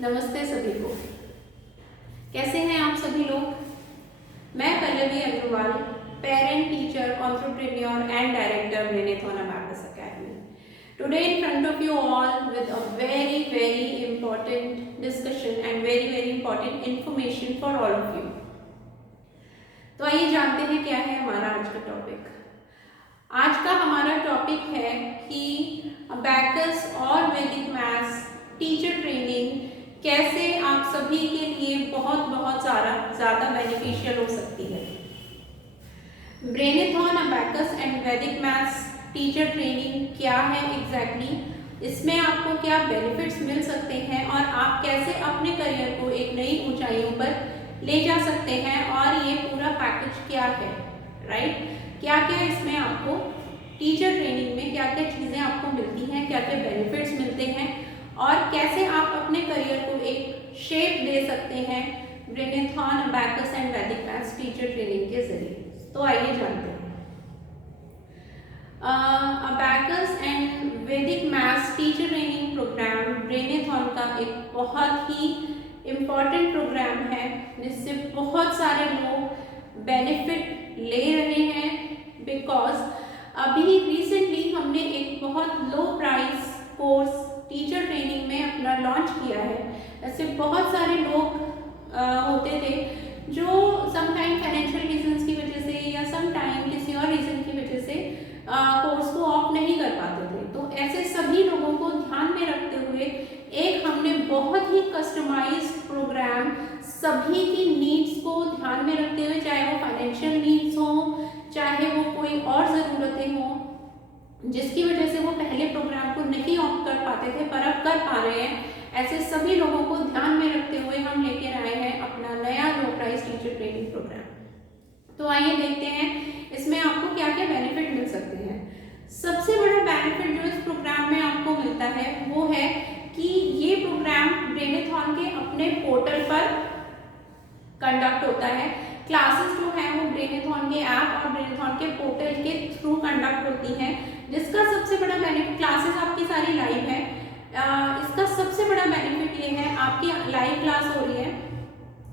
नमस्ते सभी को। कैसे हैं आप सभी लोग। मैं Pallavi Agarwal, parent, teacher, entrepreneur and director Brainathon abacus academy, today in front of you all with a very important discussion and very important information for all of you। तो आइए जानते हैं क्या है हमारा आज का टॉपिक। आज का हमारा टॉपिक है कि अबैकस और वैदिक मैथ्स टीचर ट्रेनिंग कैसे आप सभी के लिए बहुत ज़्यादा बेनिफिशियल हो सकती है। ब्रेनेथॉन अबैकस एंड वैदिक मैथ्स टीचर ट्रेनिंग क्या है एग्जैक्टली, इसमें आपको क्या बेनिफिट्स मिल सकते हैं और आप कैसे अपने करियर को एक नई ऊंचाइयों पर ले जा सकते हैं, और ये पूरा पैकेज क्या है, राइट। क्या क्या इसमें आपको टीचर ट्रेनिंग में क्या क्या चीज़ें आपको मिलती हैं, क्या क्या बेनिफिट्स मिलते हैं, और कैसे आप अपने करियर को एक शेप दे सकते हैं ब्रेनेथॉन अबैकस एंड वैदिक मैथ्स टीचर ट्रेनिंग के जरिए। तो आइए जानते हैं। अबैकस एंड वैदिक मैथ्स टीचर ट्रेनिंग प्रोग्राम ब्रेनेथॉन का एक बहुत ही इम्पॉर्टेंट प्रोग्राम है, जिससे बहुत सारे लोग बेनिफिट ले रहे हैं। बिकॉज अभी रिसेंटली हमने एक बहुत लो प्राइस कोर्स टीचर ट्रेनिंग में अपना लॉन्च किया है। ऐसे बहुत सारे लोग होते थे जो समटाइम फाइनेंशियल रीजंस की वजह से या समटाइम किसी और रीज़न की वजह से कोर्स को ऑप्ट नहीं कर पाते थे। तो ऐसे सभी लोगों को ध्यान में रखते हुए एक हमने बहुत ही कस्टमाइज्ड प्रोग्राम सभी की नीड्स को ध्यान में रखते हुए, चाहे वो फाइनेंशियल नीड्स हो, चाहे वो कोई और ज़रूरतें हों, जिसकी वजह से वो पहले प्रोग्राम को नहीं ऑप्ट कर पाते थे पर अब कर पा रहे हैं, ऐसे सभी लोगों को ध्यान में रखते हुए हम लेकर आए हैं अपना नया low price teacher training programme. तो आइए देखते हैं इसमें आपको क्या क्या बेनिफिट मिल सकते हैं। सबसे बड़ा बेनिफिट जो इस प्रोग्राम में आपको मिलता है वो है कि ये प्रोग्राम ब्रेनेथॉन के अपने पोर्टल पर कंडक्ट होता है। क्लासेस जो हैं वो ब्रेनेथॉन के ऐप और ब्रेनेथॉन के पोर्टल के थ्रू कंडक्ट होती हैं, जिसका सबसे बड़ा बेनिफिट, क्लासेस आपकी सारी लाइव है। इसका सबसे बड़ा बेनिफिट ये है, आपकी लाइव क्लास हो रही है,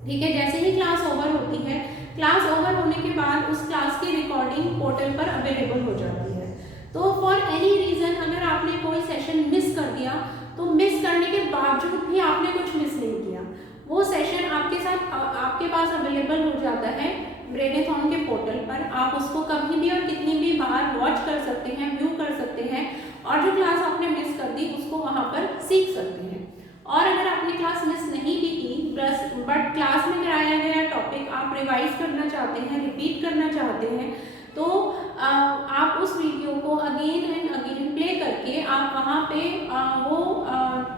ठीक है। जैसे ही क्लास ओवर होती है, क्लास ओवर होने के बाद उस क्लास की रिकॉर्डिंग पोर्टल पर अवेलेबल हो जाती है। तो फॉर एनी रीज़न अगर आपने कोई सेशन मिस कर दिया, तो मिस करने के बावजूद भी आपने कुछ मिस नहीं किया, वो सेशन आपके साथ आपके पास अवेलेबल हो जाता है ब्रेनेथॉन के पोर्टल पर। आप उसको कभी भी और कितनी भी बार वॉच कर सकते हैं, व्यू कर सकते हैं, और जो क्लास आपने मिस कर दी उसको वहाँ पर सीख सकते हैं। और अगर आपने क्लास मिस नहीं भी की बट क्लास में कराया गया टॉपिक आप रिवाइज करना चाहते हैं, रिपीट करना चाहते हैं, तो आप उस वीडियो को अगेन एंड अगेन प्ले करके आप वहाँ पे वो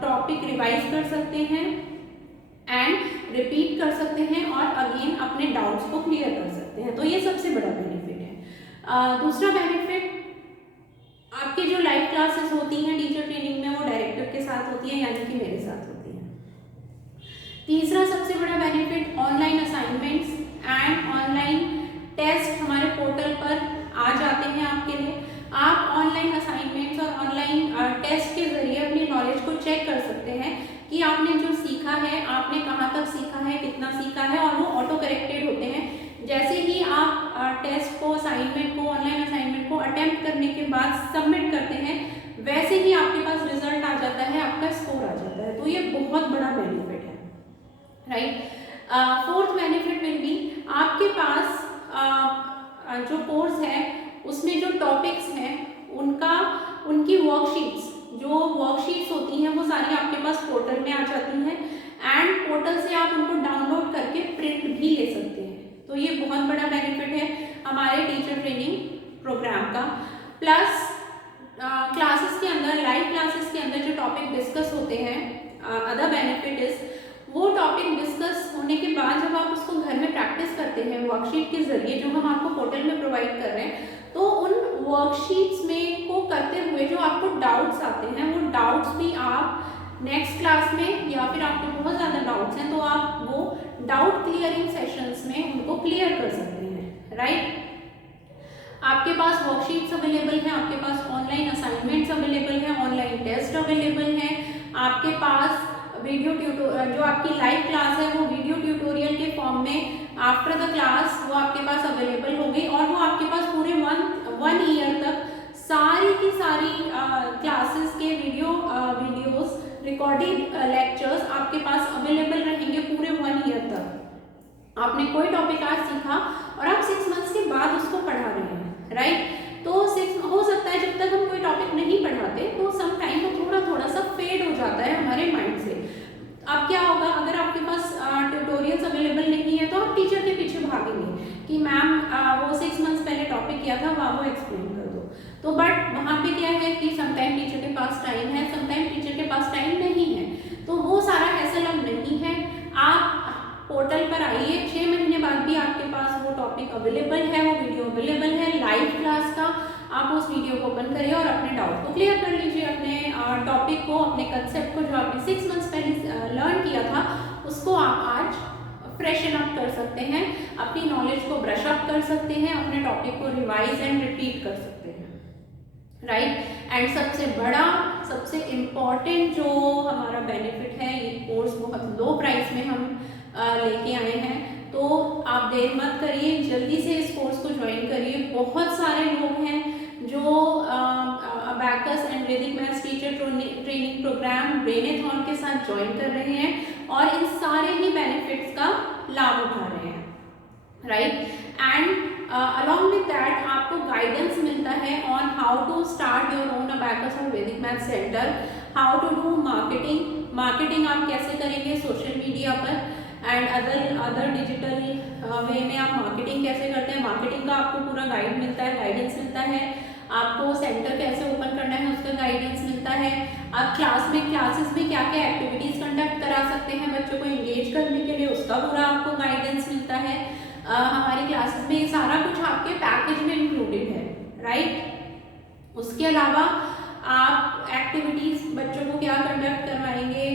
टॉपिक रिवाइज कर सकते हैं एंड रिपीट कर सकते हैं और अगेन अपने डाउट्स को क्लियर कर सकते हैं। तो ये सबसे बड़ा बेनिफिट है। दूसरा बेनिफिट, आपके जो लाइव क्लासेस होती हैं टीचर ट्रेनिंग में वो डायरेक्टर के साथ होती है, यानी कि मेरे साथ होती हैं। तीसरा सबसे बड़ा benefit, online assignments and online test हमारे पोर्टल पर आ जाते हैं आपके लिए। आप ऑनलाइन असाइनमेंट्स और ऑनलाइन टेस्ट के जरिए अपनी नॉलेज को चेक कर सकते हैं कि आपने जो सीखा है, आपने कहाँ तक सीखा है, कितना सीखा है, और वो ऑटो करेक्टेड होते हैं। जैसे ही आप टेस्ट को, असाइनमेंट को, ऑनलाइन असाइनमेंट को अटेम्प्ट करने के बाद सबमिट करते हैं, वैसे ही आपके पास रिजल्ट आ जाता है, आपका स्कोर आ जाता है। तो ये बहुत बड़ा बेनिफिट है, right. Fourth benefit will be, आपके पास जो कोर्स है उसमें जो टॉपिक्स हैं उनकी वर्कशीट्स, जो वर्कशीट्स होती हैं वो सारी आपके पास पोर्टल में आ जाती हैं, एंड पोर्टल से आप उनको डाउनलोड करके प्रिंट भी ले सकते हैं। तो ये बहुत बड़ा बेनिफिट है हमारे टीचर ट्रेनिंग प्रोग्राम का। प्लस क्लासेस के अंदर, लाइव क्लासेस के अंदर जो टॉपिक डिस्कस होते हैं, अदर बेनिफिट इज, वो टॉपिक डिस्कस होने के बाद जब आप उसको घर में प्रैक्टिस करते हैं वर्कशीट के जरिए जो हम आपको पोर्टल में प्रोवाइड कर रहे हैं, तो उन वर्कशीट्स में को करते हुए जो आपको डाउट्स आते हैं, वो डाउट्स भी आप नेक्स्ट क्लास में, या फिर आपको बहुत ज़्यादा डाउट्स हैं तो आप वो डाउट क्लियरिंग सेशंस में उनको क्लियर कर सकते हैं, राइट। आपके पास वर्कशीट्स अवेलेबल हैं, आपके पास ऑनलाइन असाइनमेंट्स अवेलेबल हैं, ऑनलाइन टेस्ट अवेलेबल हैं, आपके पास जो आपकी लाइव क्लास है वो वीडियो ट्यूटोरियल के फॉर्म में आफ्टर द क्लास वो आपके पास अवेलेबल होगी, और वो आपके पास पूरे वन ईयर तक सारी की सारी क्लासेस के वीडियोस रिकॉर्डेड लेक्चर्स आपके पास अवेलेबल रहेंगे पूरे 1 ईयर तक। आपने कोई टॉपिक आज सीखा और आप 6 मंथ्स के बाद उसको पढ़ा रहे हैं, राइट। तो हो सकता है जब तक हम कोई टॉपिक नहीं पढ़ाते तो सम टाइम वो थोड़ा सा फेड हो जाता है हमारे माइंड से। अब क्या होगा, अगर आपके पास ट्यूटोरियल्स अवेलेबल नहीं है तो आप टीचर के पीछे भागेंगे कि मैम वो 6 मंथ्स पहले टॉपिक किया था, वहाँ वो एक्सप्लेन कर दो। तो बट वहाँ पे क्या है कि समटाइम टीचर के पास टाइम है, समटाइम टीचर के पास टाइम नहीं है, तो वो सारा हैसल अब नहीं है। आप पोर्टल पर आइए, 6 महीने बाद भी आपके पास वो टॉपिक अवेलेबल है, वो वीडियो अवेलेबल है लाइव क्लास का। आप उस वीडियो को ओपन करिए और अपने डाउट को क्लियर कर लीजिए, अपने टॉपिक को, अपने कंसेप्ट को जो आपने 6 मंथ्स पहले लर्न किया था उसको आप आज फ्रेशन अप कर सकते हैं, अपनी नॉलेज को ब्रश अप कर सकते हैं, अपने टॉपिक को रिवाइज एंड रिपीट कर सकते हैं, राइट। एंड सबसे बड़ा, सबसे इम्पॉर्टेंट जो हमारा बेनिफिट है, ये कोर्स बहुत लो प्राइस में हम लेके आए हैं, तो आप देर मत करिए, जल्दी से इस कोर्स को ज्वाइन करिए। बहुत सारे लोग हैं जो अबैकस एंड वैदिक मैथ्स टीचर ट्रेनिंग प्रोग्राम ब्रेनेथॉन के साथ ज्वाइन कर रहे हैं और इन सारे ही बेनिफिट्स का लाभ उठा रहे हैं, right. And along with that आपको गाइडेंस मिलता है on how to start your own abacus और Vedic maths centre, how to do marketing आप कैसे करेंगे सोशल मीडिया पर एंड अदर डिजिटल वे में आप मार्केटिंग कैसे करते हैं, मार्केटिंग का आपको पूरा गाइड मिलता है, गाइडेंस मिलता है। आपको सेंटर कैसे ओपन करना है उसका गाइडेंस मिलता है। आप क्लासेस में क्या क्या एक्टिविटीज़ कंडक्ट करा सकते हैं बच्चों को इंगेज करने के लिए, उसका पूरा आपको गाइडेंस मिलता है। हमारी क्लासेस में सारा कुछ आपके पैकेज में इंक्लूडेड है, राइट। उसके अलावा आप एक्टिविटीज़ बच्चों को क्या कंडक्ट करवाएंगे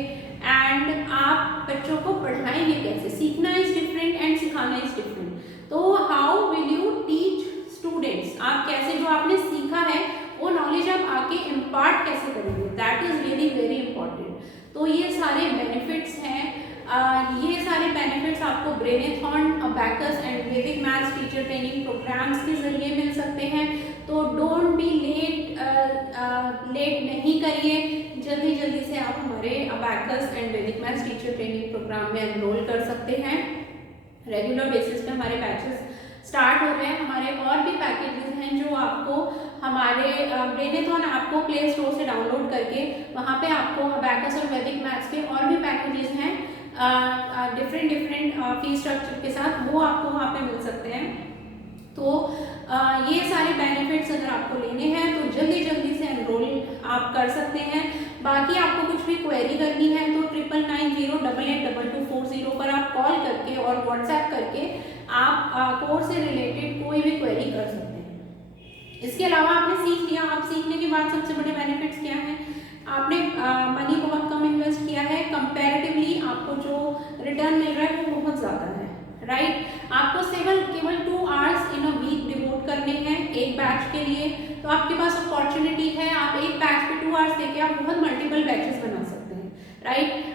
एंड आप बच्चों को पढ़ाएंगे कैसे। सीखना इज डिफरेंट एंड सिखाना इज डिफरेंट। तो how will you teach students, आप कैसे जो आपने सीखा है वो नॉलेज आप आके इम्पार्ट कैसे करेंगे, that is really very important. तो ये सारे बेनिफिट्स हैं, ये सारे बेनिफिट्स आपको ब्रेनेथॉन, अबैकस एंड वैदिक मैथ्स टीचर ट्रेनिंग प्रोग्राम्स के जरिए मिल सकते हैं। तो डोंट बी लेट नहीं करिए, जल्दी से आप हमारे अबैकस एंड वैदिक मैथ्स टीचर ट्रेनिंग प्रोग्राम में एनरोल कर सकते हैं। रेगुलर बेसिस पे हमारे बैचेस स्टार्ट हो रहे हैं। हमारे और भी पैकेजेस हैं जो आपको हमारे ब्रेनेथॉन आपको प्ले स्टोर से डाउनलोड करके वहाँ पे आपको अबैकस और वैदिक मैथ्स के और भी पैकेजेस हैं डिफरेंट फीस स्ट्रक्चर के साथ, वो आपको वहाँ पे मिल सकते हैं। तो ये सारे बेनिफिट्स अगर आपको लेने हैं तो जल्दी से एनरोल आप कर सकते हैं। बाकी आपको कुछ भी क्वेरी करनी है तो 9990882240 पर आप कॉल करके और व्हाट्सएप करके आप कोर्स से रिलेटेड कोई भी क्वेरी कर सकते हैं। इसके अलावा आपने सीख लिया, आप सीखने के बाद सबसे बड़े बेनिफिट्स क्या हैं, आपने मनी बहुत कम इन्वेस्ट किया है, कंपैरेटिवली आपको जो रिटर्न मिल रहा है वो बहुत ज़्यादा है, राइट। आपको केवल 2 hours in a week devote करने हैं एक बैच के लिए, तो आपके पास अपॉर्चुनिटी है, आप एक बैच पे 2 आवर्स देके आप बहुत मल्टीपल बैचेस बना सकते हैं, right.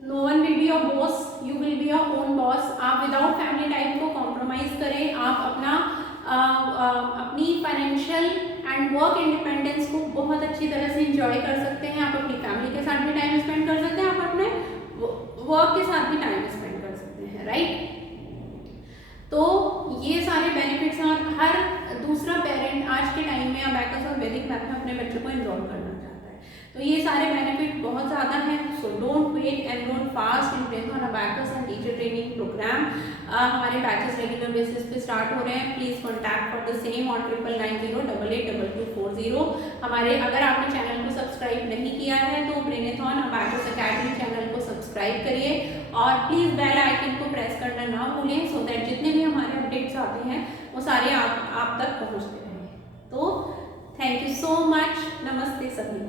No one will be your boss, you will be your own boss. आप विदाउट फैमिली टाइम को कॉम्प्रोमाइज करें, आप अपनी फाइनेंशियल एंड वर्क इंडिपेंडेंस को बहुत अच्छी तरह से इंजॉय कर सकते हैं। आप अपनी फैमिली के साथ भी टाइम स्पेंड कर सकते हैं, आप अपने वर्क के साथ भी टाइम स्पेंड कर सकते हैं, राइट। तो ये सारे बेनिफिट्स हैं और हर दूसरा पेरेंट आज के टाइम में अबैकस और वैदिक मैथ में अपने बच्चों को एनरोल करना चाहता है, तो ये सारे बेनिफिट बहुत ज़्यादा हैं। So don't wait, enroll fast in Brainathon abacus and teacher training program. हमारे बैचेस रेगुलर बेसिस पे स्टार्ट हो रहे हैं। Please contact for the same on 9990882240। हमारे अगर आपने चैनल को सब्सक्राइब नहीं किया है तो ब्रेनेथॉन अबैकस अकेडमी चैनल को सब्सक्राइब करिए और प्लीज़ बेल आइकन को प्रेस करना ना भूलें, सो दैट जितने भी हमारे अपडेट्स आते हैं वो सारे आप तक पहुँचते रहें। तो थैंक यू सो मच, नमस्ते सभी को।